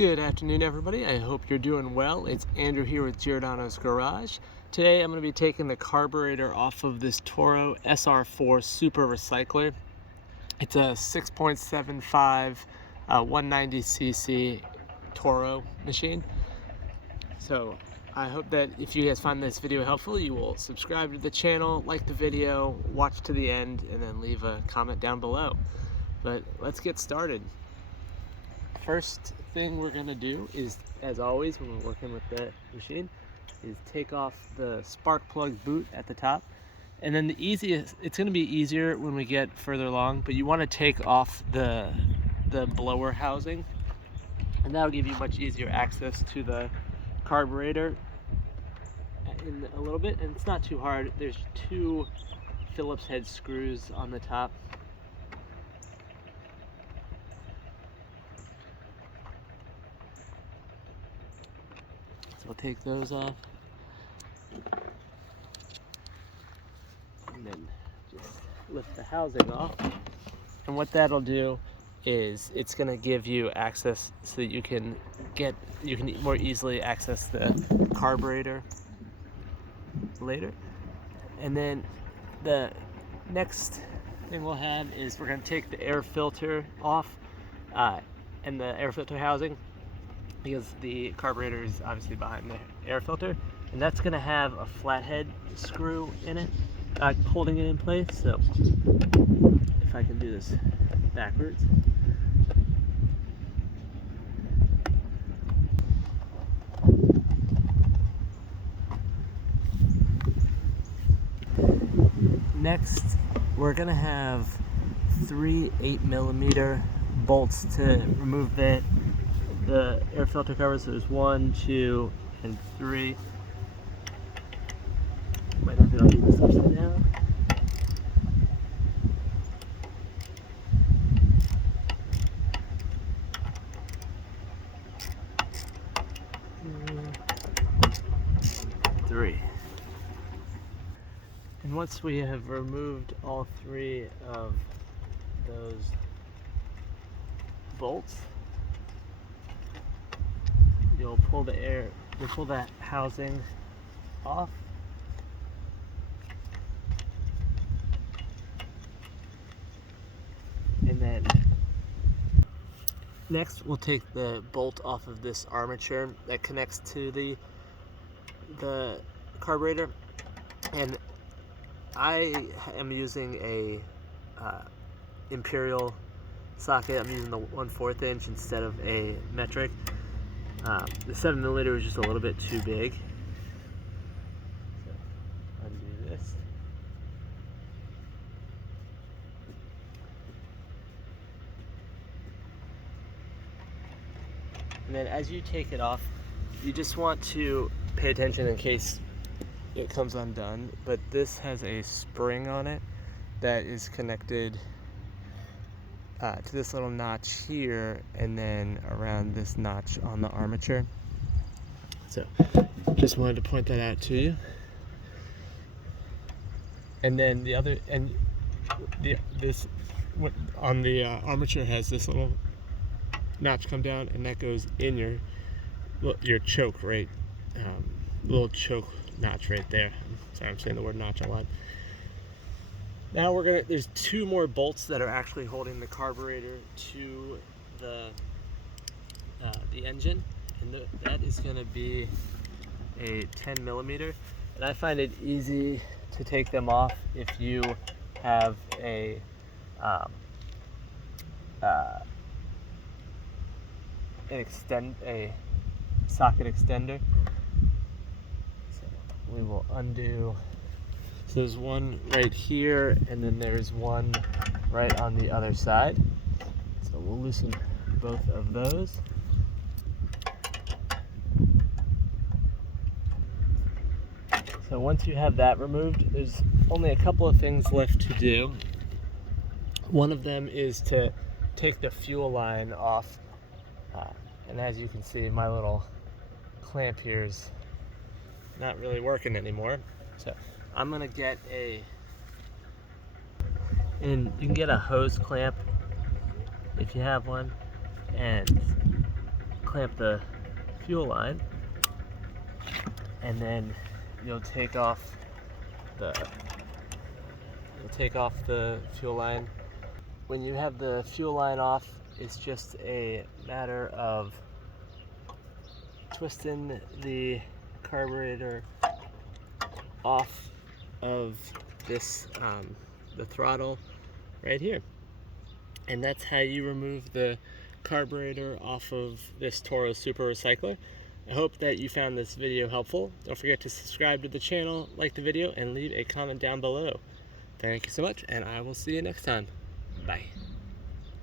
Good afternoon, everybody. I hope you're doing well. It's Andrew here with Giordano's Garage. Today I'm going to be taking the carburetor off of this Toro SR4 Super Recycler. It's a 6.75 190cc Toro machine. So I hope that if you guys find this video helpful, you will subscribe to the channel, like the video, watch to the end, and then leave a comment down below. But let's get started. First thing we're going to do is, as always when we're working with the machine, is take off the spark plug boot at the top. And then it's going to be easier when we get further along, but you want to take off the blower housing, and that'll give you much easier access to the carburetor in a little bit. And it's not too hard. There's 2 Phillips head screws on the top. So we'll take those off, and then just lift the housing off. And what that'll do is it's going to give you access so that you can more easily access the carburetor later. And then the next thing we'll have is we're going to take the air filter off and the air filter housing, because the carburetor is obviously behind the air filter, and that's going to have a flathead screw in it, holding it in place. So if I can do this backwards. Next, we're going to have 3 8mm bolts to remove the air filter cover. So there's 1, 2, and 3. Might not be able to do this upside down. Three. And once we have removed all 3 of those bolts, you'll pull that housing off. And then next we'll take the bolt off of this armature that connects to the carburetor. And I am using a imperial socket. I'm using the 1/4 inch instead of a metric. The 7mm is just a little bit too big. So undo this. And then as you take it off, you just want to pay attention in case it comes undone. But this has a spring on it that is connected to this little notch here, and then around this notch on the armature. So just wanted to point that out to you. And then this on the armature has this little notch come down, and that goes in your choke, right? Little choke notch right there. Sorry, I'm saying the word notch a lot. Now there's 2 more bolts that are actually holding the carburetor to the engine, and that is going to be a 10mm. And I find it easy to take them off if you have a socket extender. So we will undo. So there's one right here, and then there's one right on the other side. So we'll loosen both of those. So once you have that removed, there's only a couple of things left to do. One of them is to take the fuel line off. And as you can see, my little clamp here is not really working anymore. So I'm gonna get and you can get a hose clamp if you have one, and clamp the fuel line, and then you'll take off the fuel line. When you have the fuel line off, it's just a matter of twisting the carburetor off of this the throttle right here, and that's how you remove the carburetor off of this Toro Super Recycler. I hope that you found this video helpful. Don't forget to subscribe to the channel, like the video, and leave a comment down below. Thank you so much, and I will see you next time. Bye.